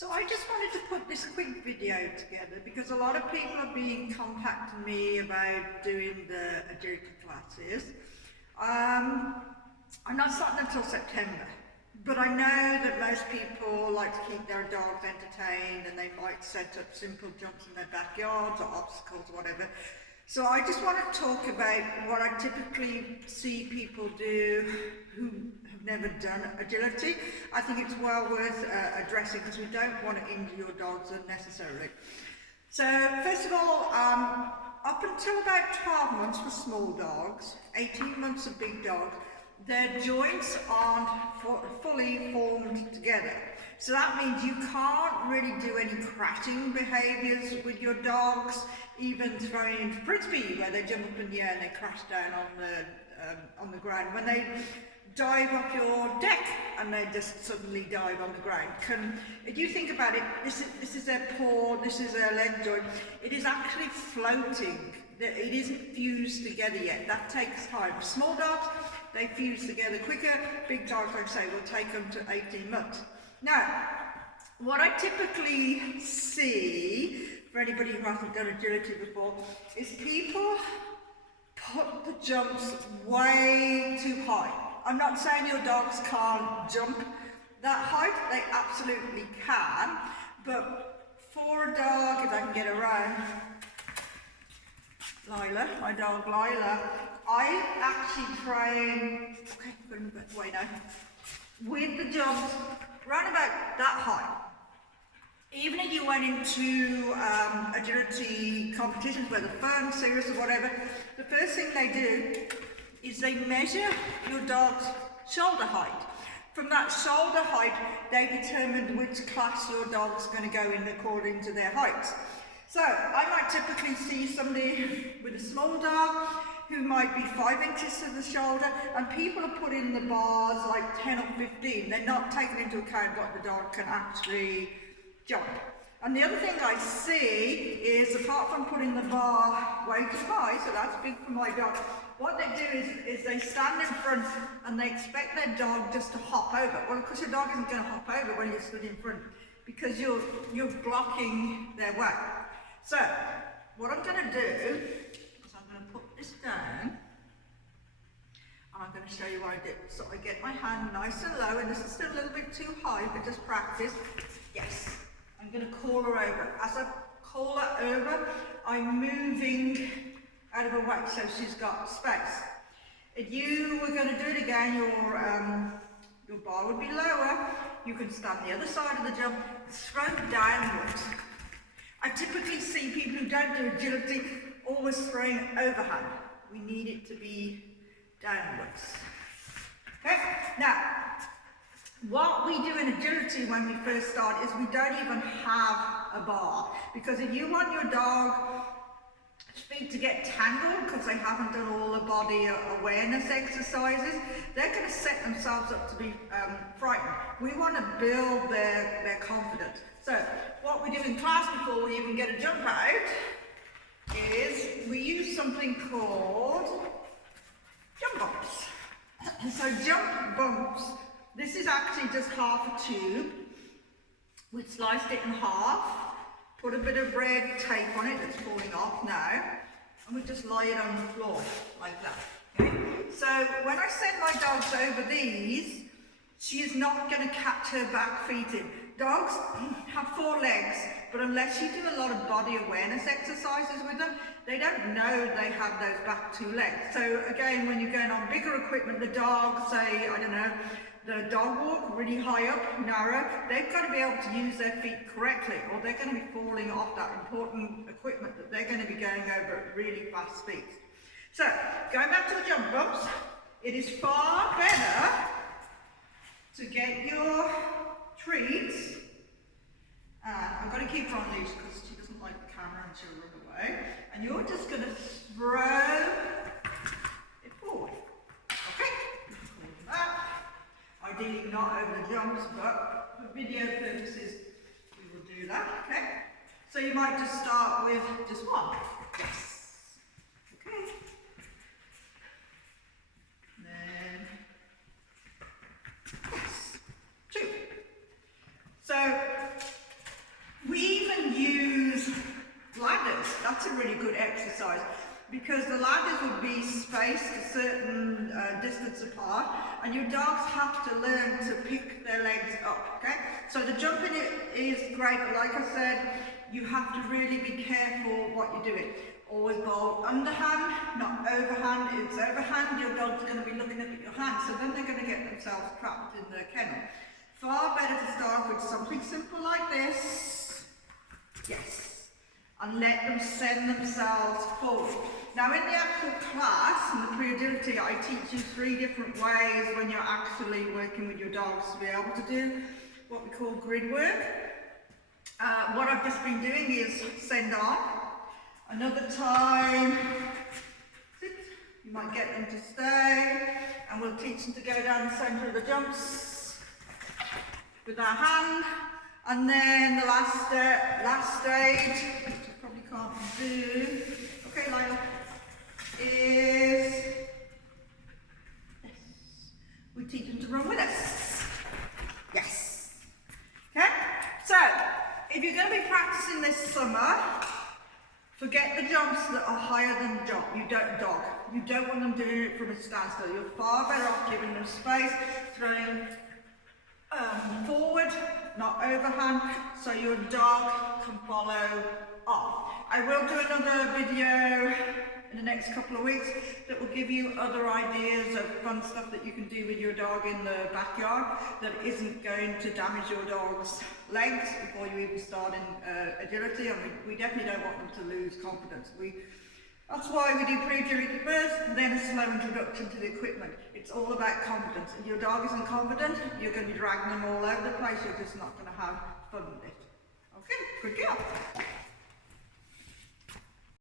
So I just wanted to put this quick video together because a lot of people have been contacting me about doing the agility classes. I'm not starting until September, but I know that most people like to keep their dogs entertained and they might set up simple jumps in their backyards or obstacles or whatever. So I just want to talk about what I typically see people do who have never done agility. I think it's well worth addressing because we don't want to injure your dogs unnecessarily. So first of all, up until about 12 months for small dogs, 18 months for big dogs, their joints aren't fully formed together. So that means you can't really do any crashing behaviours with your dogs, even throwing frisbee where they jump up in the air and they crash down on the ground. When they dive off your deck and they just suddenly dive on the ground. If you think about it, this is their paw, this is their leg joint. It is actually floating. It isn't fused together yet. That takes time. Small dogs, they fuse together quicker. Big dogs, like I say, will take them to 18 months. Now, what I typically see, for anybody who hasn't done agility before, is people put the jumps way too high. I'm not saying your dogs can't jump that height, they absolutely can, but for a dog, if I can get around, Lila, my dog Lila, I actually train, okay, I'm going to move that way now, with the jumps around about that height. Even if you went into agility competitions, whether firm, serious or whatever, the first thing they do is they measure your dog's shoulder height. From that shoulder height, they determine which class your dog's going to go in according to their heights. So I might typically see somebody with a small dog who might be 5 inches to the shoulder, and people are putting the bars like 10 or 15. They're not taking into account what the dog can actually jump. And the other thing I see is, apart from putting the bar way too high, so that's big for my dog, what they do is they stand in front and they expect their dog just to hop over. Well, of course your dog isn't going to hop over when you're stood in front because you're blocking their way. So, what I'm going to do is I'm going to put this down and I'm going to show you what I do. So I get my hand nice and low, and this is still a little bit too high, but just practice. Yes. I'm going to call her over. As I call her over, I'm moving out of her way so she's got space. If you were going to do it again, your bar would be lower. You can stand the other side of the jump, throw downwards. I typically see people who don't do agility always throwing overhand. We need it to be downwards. Okay, now, what we do in agility when we first start is we don't even have a bar, because if you want your dog feet to get tangled because they haven't done all the body awareness exercises, they're going to set themselves up to be frightened. We want to build their confidence. So what we do in class before we even get a jump out is we use something called jump bumps. So jump bumps, this is actually just half a tube. We sliced it in half, put a bit of red tape on it that's falling off now, and we just lie it on the floor like that. Okay? So when I send my dogs over these, she is not going to catch her back feet in. Dogs have 4 legs, but unless you do a lot of body awareness exercises with them, they don't know they have those back 2 legs. So again, when you're going on bigger equipment, the dog, say, I don't know, the dog walk really high up, narrow, they've got to be able to use their feet correctly, or they're going to be falling off that important equipment that they're going to be going over at really fast speeds. So, going back to the jump bumps, it is far better to get your treats, and I'm going to keep her on leash because she doesn't like the camera and she'll run away, and you're just going to throw it forward. Okay? Ideally not over the jumps, but for video purposes we will do that, okay? So you might just start with just one. Yes. Okay. Then, yes. 2. So exercise, because the ladders would be spaced a certain distance apart, and your dogs have to learn to pick their legs up, okay? So the jumping is great, but like I said, you have to really be careful what you're doing. Always bowl underhand, not overhand. If it's overhand, your dog's going to be looking up at your hand, so then they're going to get themselves trapped in the kennel. Far better to start with something simple like this. Yes. And let them send themselves forward. Now in the actual class, in the pre-agility, I teach you 3 different ways when you're actually working with your dogs to be able to do what we call grid work. What I've just been doing is send on. Another time, you might get them to stay, and we'll teach them to go down the centre of the jumps with our hand. And then the last stage, which I probably can't do, okay Lila, is this. We teach them to run with us. Yes. Okay? So, if you're going to be practicing this summer, forget the jumps that are higher than the jump. You don't want them doing it from a standstill. You're far better off giving them space, throwing forward, not overhand, so your dog can follow off. I will do another video in the next couple of weeks that will give you other ideas of fun stuff that you can do with your dog in the backyard that isn't going to damage your dog's legs before you even start in agility. And we definitely don't want them to lose confidence. That's why we do pre-agility first, and then a slow introduction to the equipment. It's all about confidence. If your dog isn't confident, you're going to be dragging them all over the place. You're just not going to have fun with it. Okay, good girl.